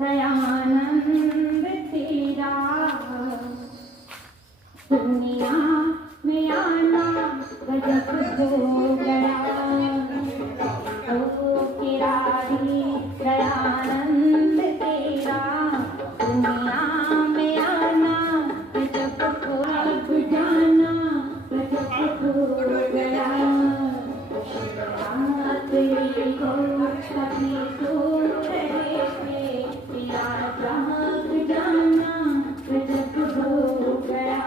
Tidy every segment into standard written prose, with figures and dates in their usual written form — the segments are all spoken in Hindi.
दयानंद तेरा दुनिया में आना गजब हो गया। ओ किरारी दयानंद तेरा दुनिया में आना गजब हो, अब जाना गजब हो गया। तेरी को कभी दूर रहे थे, याद जाना गजब हो गया।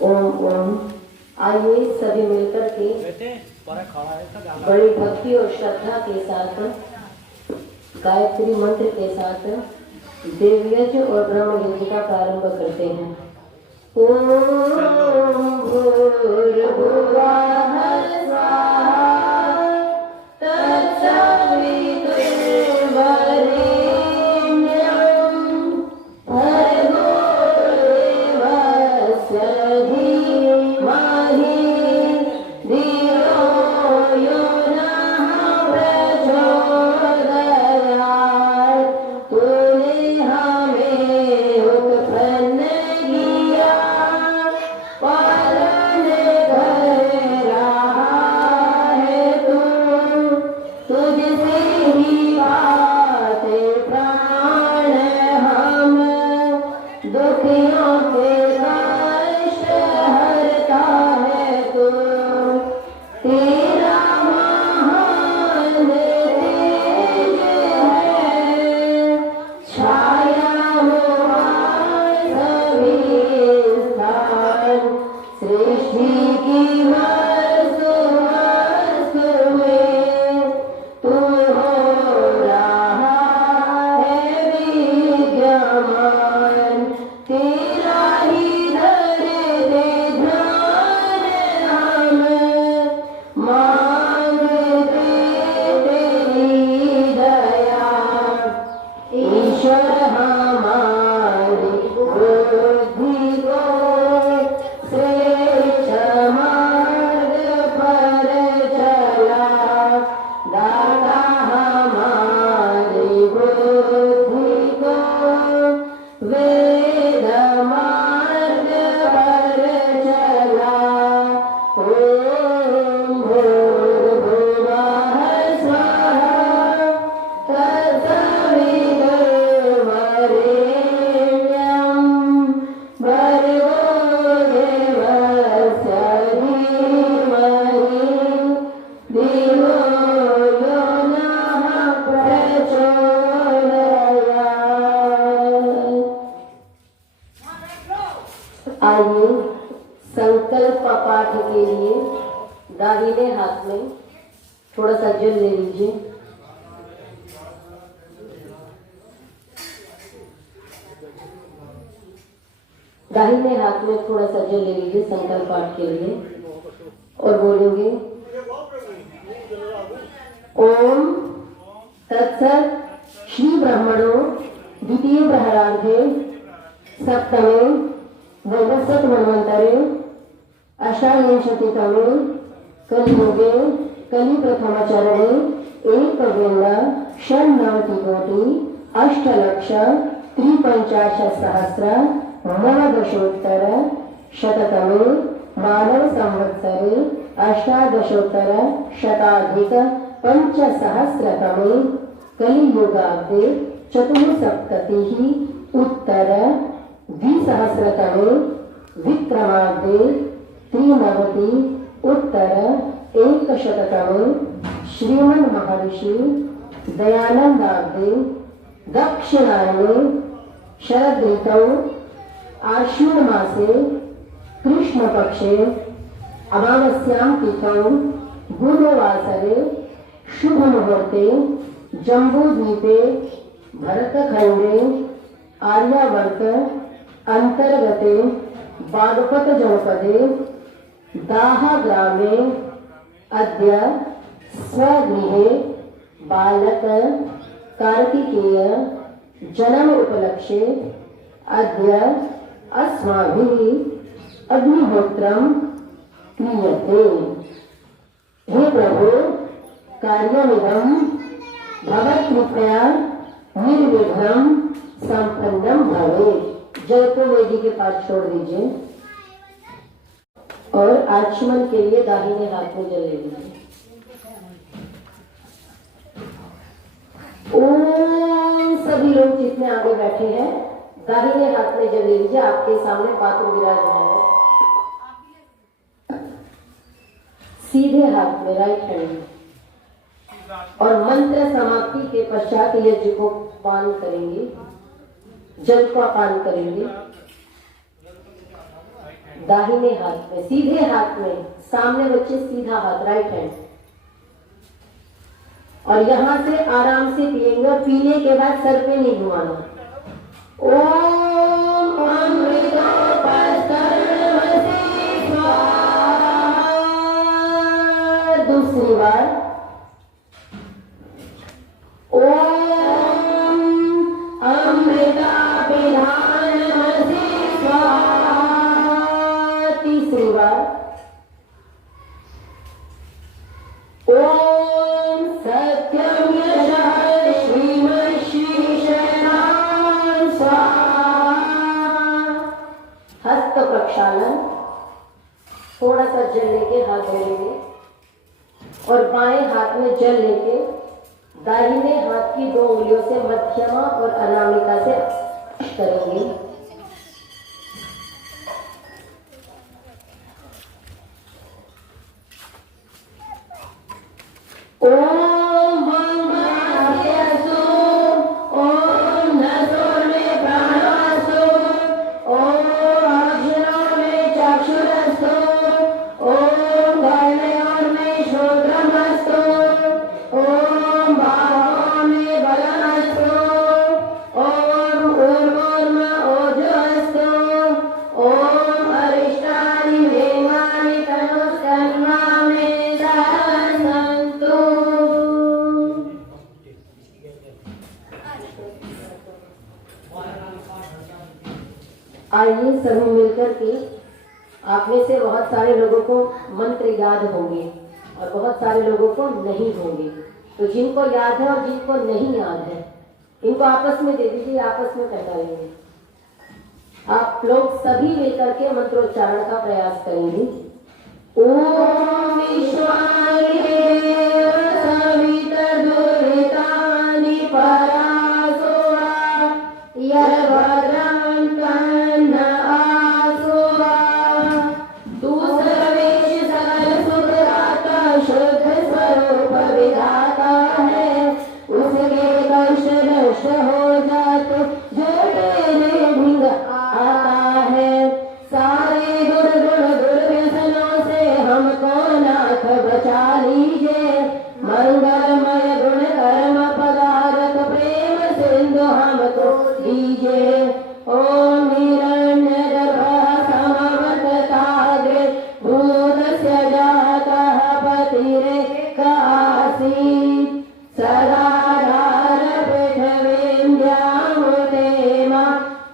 ओम ओम। आइए सभी मिलकर के बड़ी भक्ति और श्रद्धा के साथ गायत्री मंत्र के साथ देवयज्ञ और ब्रह्म यज्ञ का प्रारंभ करते हैं। ओम भूर्भुवः स्वः तत्सवितुर्वरेण्यं भर्गो देवस्य धीमहि धियो यो नः प्रचोदयात्। तूने हमें उत्पन्न किया, पालन कर रहा है तू, तुझसे ही पाते प्राण हम, दुखियों के कष्ट हरता है तू। तेरा महान तेज है, छाया हुआ सभी स्थान, सृष्टि की वस्तु वस्तु में तू हो रहा है विद्यमान। तेरा ही धर दे ध्यान हम, मांगते तेरी दया। ईश्वर हमारी बुद्धि को श्रेष्ठ मार्ग पर चला, दाता हमारी बुद्धि को वेद मार्ग पर चला। ओम भूर्भुवः स्वः तत्सवितुर्वरेण्यं भर्गो देवस्य धीमहि धियो यो नः प्रचोदयात्। आइए संकल्प पाठ के लिए दाहिने हाथ में थोड़ा सा जल ले लीजिए। दाहिने हाथ में थोड़ा सा जल ले लीजिए संकल्प पाठ के लिए और बोलेंगे ओम तत्सत् श्री ब्रह्मणो द्वितीय प्रहरार्धे सप्तमे वैवस्वत मन्वन्तरे अष्टाविंशतितमे कलियुगे कलि प्रथमचरणे एकवेला षण्णवतिकोटि अष्टलक्ष त्रिपञ्चाशत्सहस्र नवदशोत्तर शततमे मानव संवत्सरे अष्टादशोत्तर शताधिक पंचसहस्रतमे कलियुगाब्दे चतुःसप्ततिः उत्तर द्विसहस्रतमे विक्रमाब्दे त्रिनवति उत्तर एकशततमे श्रीमन् महर्षि दयानन्दाब्दे दक्षिणायने शरद ऋतौ आश्विन मासे कृष्णपक्षे अमावास्यां तिथौ गुरुवासरे शुभमुहूर्ते जम्बूद्वीपे भरतखण्डे आर्यावर्त अंतर्गते बागपत जनपदे दाहग्रामे अद्य स्वगृहे बालक कार्तिकेय जन्म उपलक्ष्ये अद्य अस्माभिः अग्निहोत्रं क्रियते। हे प्रभु, कार्यमिदं भवत्कृपया निर्विघ्नं संपन्नं भवेत्। जल को वेदी के पास छोड़ दीजिए और आचमन के लिए दाहिने हाथ में जल ले लीजिए। ओम, सभी लोग जितने आगे बैठे हैं दाहिने हाथ में जल ले लीजिए। आपके सामने पात्र विराजमान है, सीधे हाथ में राइट हैंड, और मंत्र समाप्ति के पश्चात यज्ञ को पान करेंगे, जल का पान करेंगे। दाहिने हाथ में, सीधे हाथ में, सामने बच्चे सीधा हाथ राइट हैंड, और यहां से आराम से पिएंगे और पीने के बाद सर पे नहीं घुमाना। ओम दूसरी बार ओम अमृता पिधानमसि स्वाहा। तीसरी बार ओम सत्यम यशः श्रीमश्रीशैलाय स्वाहा। हस्त प्रक्षालन, थोड़ा सा जल लेके हाथ धोएंगे और बाएं हाथ में जल लेके दाहिने हाथ की 2 उंगलियों से मध्यमा और अनामिका से करेंगे। ओम भंगासु, ओम नसो में प्राणवासु, ओम अक्षरों में चक्षुरस्तु, ओम कर्णयों में श्रोत्रमस्तु, ओम बाहों में बलमस्तु, ओम ऊर्ध्वोर्म ओजोस्तु, ओम अरिष्टानि वेगानि तनुस्तन्वा मे सहसन्तु। आइए सभी मिलकर के, आप में से बहुत सारे लोगों को मंत्र याद होंगे और बहुत सारे लोगों को नहीं होंगे, तो जिनको याद है और जिनको नहीं याद है इनको आपस में दे दीजिए, आपस में पहचानेंगे। आप लोग सभी मिलकर के मंत्रोच्चारण का प्रयास करेंगे। ओम विश्वाय सवितर्दुरितानि परासुरा यद्भद्रं तन्न आसुरा। तू सर्वेश सकल सुखदाता शुद्ध स्वरूप विधाता है, उसके कष्ट नष्ट हो जाते जो तेरे ढिंग आता है। सारे दुर्व्यसनों से हमको नाथ बचा लीजिए, मंगलमय गुण कर्म पदार्थ प्रेम सिंधु हमको दीजिए। ओम हिरण्यगर्भः समवर्तताग्रे भूतस्य जातः पतिरेक आसीत्, सदाधार पृथिवीं द्यामुतेमा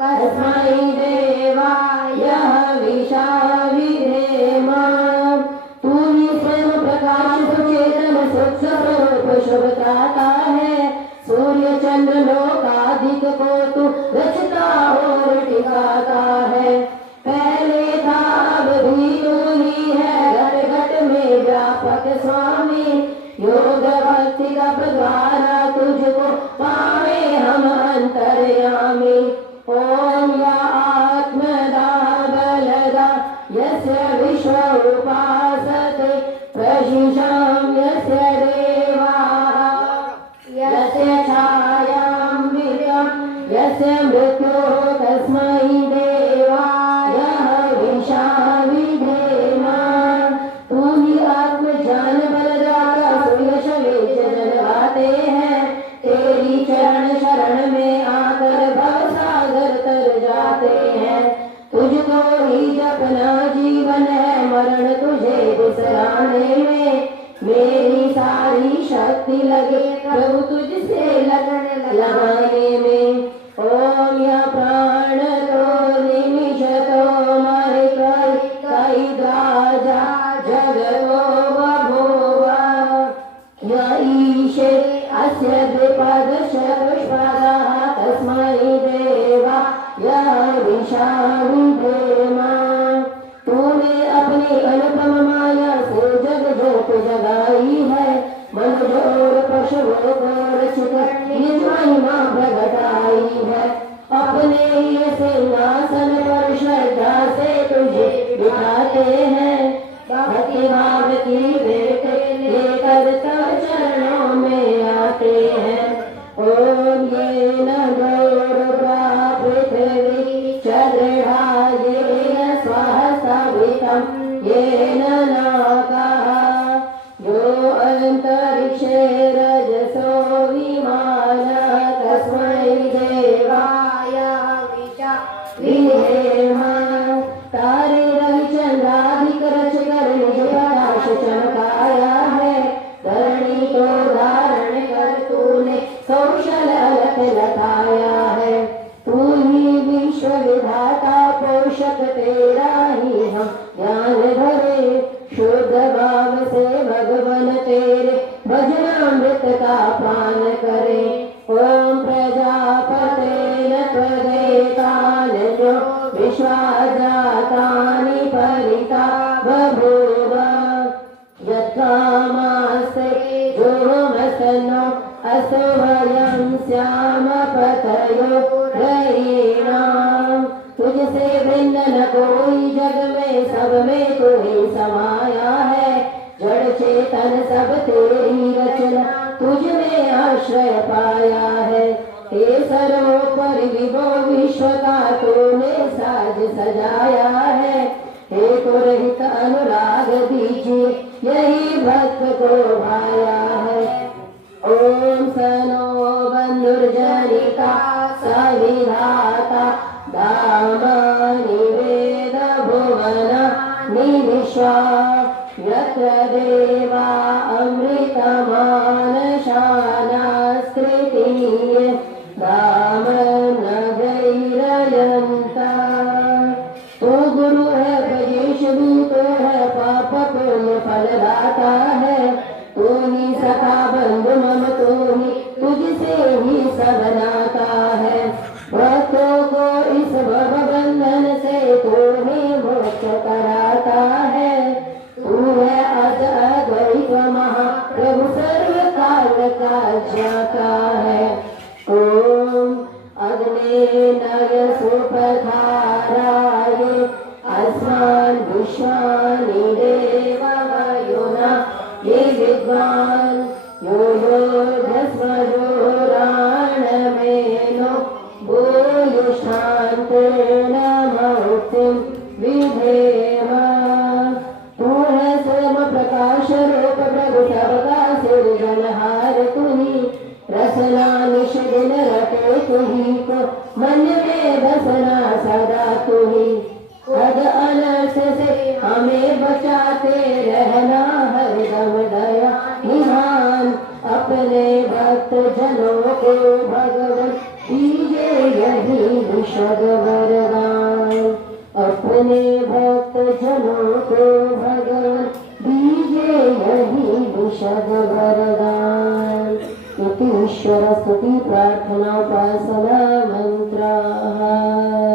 कस्मै देवाय हविषा विधेम। तू ही स्वयं प्रकाश चेतन स्वच्छ स्वरूप शुभदाता है, सूर्य चंद्र लोकादिक को तू रचता और टिकाता है। पहले था अब भी तू ही है, घट घट में व्यापक स्वामी। योग भक्ति का द्वारा तुझको पावे हम अंतर्यामी। ओम या आत्मदा बलदा यस्य विश्व उपासते, प्रशिषां यस्य देवाः, यस्य छायामृतं यस्य मृत्युः तस्मै देवाय हविषा भक्ति लगे प्रभु तुझसे लगन लगाने में। ओम या प्राण तो निमिष तो मारे कई द्वाजा जगतो बभूवा या ईशे अस्य द्विपद चतुष्पदः तस्मै देवा या विशाविदेमा। तूने अपनी अनुपम माया से जग जोत जगाई है, मनुष्य और पशुओं को रचित निज महिमा प्रगटाई है। अपने ये सिंहासन पर श्रद्धा से तुझे बिठाते हैं, भक्ति भाव की बेटे लेकर चरणों में आते हैं। ओम ये न गौरवा पृथ्वी चंद्रहा ये न स्वाहा ये नाका यो अंतरिक्षे रजसो विमान तस्मै देवाय विधेमा। तारे रविचंद्राधिक रच कर निज प्रकाश चमकाया है, धरणी को धारण कर तूने कौशल अलख लताया है। तू ही विश्व विधाता पोषक तेरा ही हम ज्ञान धरे, शुद्ध भाव से भगवन तेरे भजनामृत का पान करे। ओम प्रजापते त्वदेतान्यो विश्वाजातानि परिता बभूव यत्कामास्ते जोमसनो असो वयं स्याम पतयो रयिणाम्। तुझसे भिन्न न कोई जग में, सब में तू ही समाया है। जड़ चेतन सब तेरी रचना, तुझ में आश्रय पाया है। हे सर्वोपरि विभो विश्व का तूने साज सजाया है। हे पुरहित अनुराग दीजिए यही भक्त को भाया है। ओम सनो बंधुर्जनिता सविधाता दामानि वेद भुवन निविश्वा यत्र देवा अमृतमान शानास्त्रितीये दाम नगैरयन्ता। तू गुरु है ब्रजेश भी तो है, पाप पुण्य फलदाता है। तू ही सखा बंधु मम तू ही, तुझसे ही सब नाता है। भक्तों को इस भव बंधन से तू ही मोक्ष कराता है। तू है अद्वैत महाप्रभु सर्व काल का ज्ञाता है। ओम अग्ने नय सुपथाराय अस्मान् विश्वानि देवयोना ये विद्वान् यो यो धस्मजोराणमेनो भूयुष्ठान्तेन मुक्तिं विधेम। तू है स्वयं प्रकाश रूप प्रभु सबका सृजनहार तू ही, रसना निश दिन रटे तू ही को, मन में बसना सदा तू ही। अद अनर्थ से हमें बचाते रहना हरदम दया निधान। अपने भक्त जनों को भगवान दीजे यही विशद वरदान। अपने भक्त जनों को भगवान दीजे यही विशद वरदान। इति ईश्वर स्तुति प्रार्थना उपासना मंत्राः।